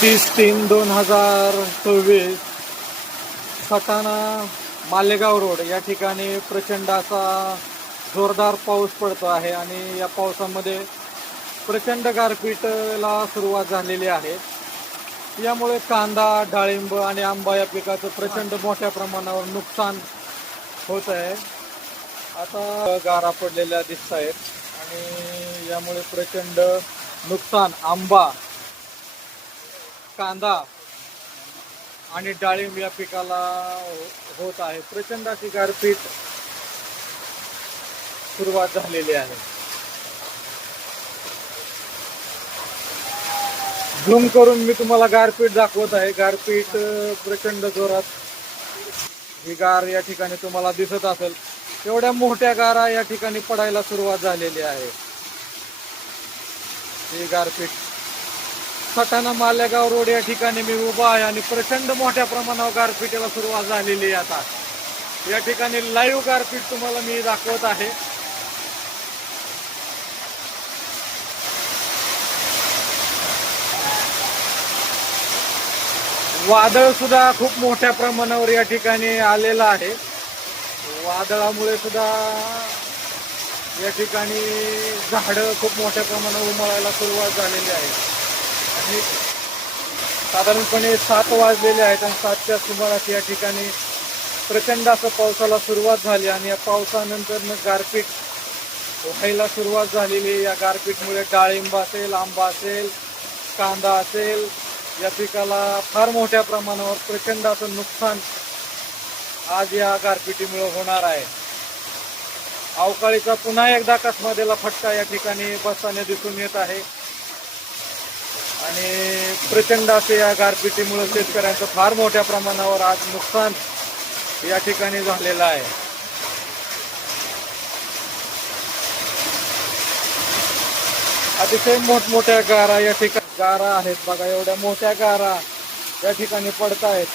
30/3/2024 Satana Malegaon road या ठिकाणी प्रचंड असा जोरदार पाऊस पडतो आहे आणि या पावसामध्ये प्रचंड गारपीटला सुरुवात झालेली आहे. यामुळे कांदा, डाळिंब आणि आंबा या पिकाचं प्रचंड मोठ्या प्रमाणावर नुकसान होत आहे. आता गारा पडलेल्या दिसत आहेत आणि यामुळे प्रचंड नुकसान आंबा, कांदा आणि डाळिंब या पिकाला होत आहे. प्रचंड अशी गारपीट सुरुवात झालेली आहे. झूम करून मी तुम्हाला गारपीट दाखवत आहे. गारपीट प्रचंड जोरात, ही गार या ठिकाणी तुम्हाला दिसत असेल. एवढ्या मोठ्या गारा या ठिकाणी पडायला सुरुवात झालेली आहे. ही गारपीट सटाणा मालेगाव रोड या ठिकाणी मी उभा आहे आणि प्रचंड मोठ्या प्रमाणावर गारपीटीला सुरुवात झालेली आहे. आता या ठिकाणी लाईव्ह गारपीट तुम्हाला मी दाखवत आहे. वादळ सुद्धा खूप मोठ्या प्रमाणावर या ठिकाणी आलेलं आहे. वादळामुळे सुद्धा या ठिकाणी झाडं खूप मोठ्या प्रमाणावर उमळायला सुरुवात झालेली आहे आणि साधारणपणे 7 वाजलेले आहेत आणि 7च्या सुमारास या ठिकाणी प्रचंड असं पावसाला सुरुवात झाली आणि या पावसानंतर गारपीट व्हायला सुरुवात झालेली. या गारपीटमुळे डाळिंब असेल, आंबा असेल, कांदा असेल, या पिकाला फार मोठ्या प्रमाणावर प्रचंड असं नुकसान आज या गारपिटीमुळे होणार आहे. अवकाळीचा पुन्हा एकदा कसमादेला फटका या ठिकाणी बसताना दिसून येत आहे आणि प्रचंड असे या गारपिटीमुळे शेतकऱ्यांचं फार मोठ्या प्रमाणावर आज नुकसान या ठिकाणी झालेलं आहे. अतिशय मोठमोठ्या गारा या ठिकाणी गारा आहेत बघा. एवढ्या मोठ्या गारा या ठिकाणी पडत आहेत.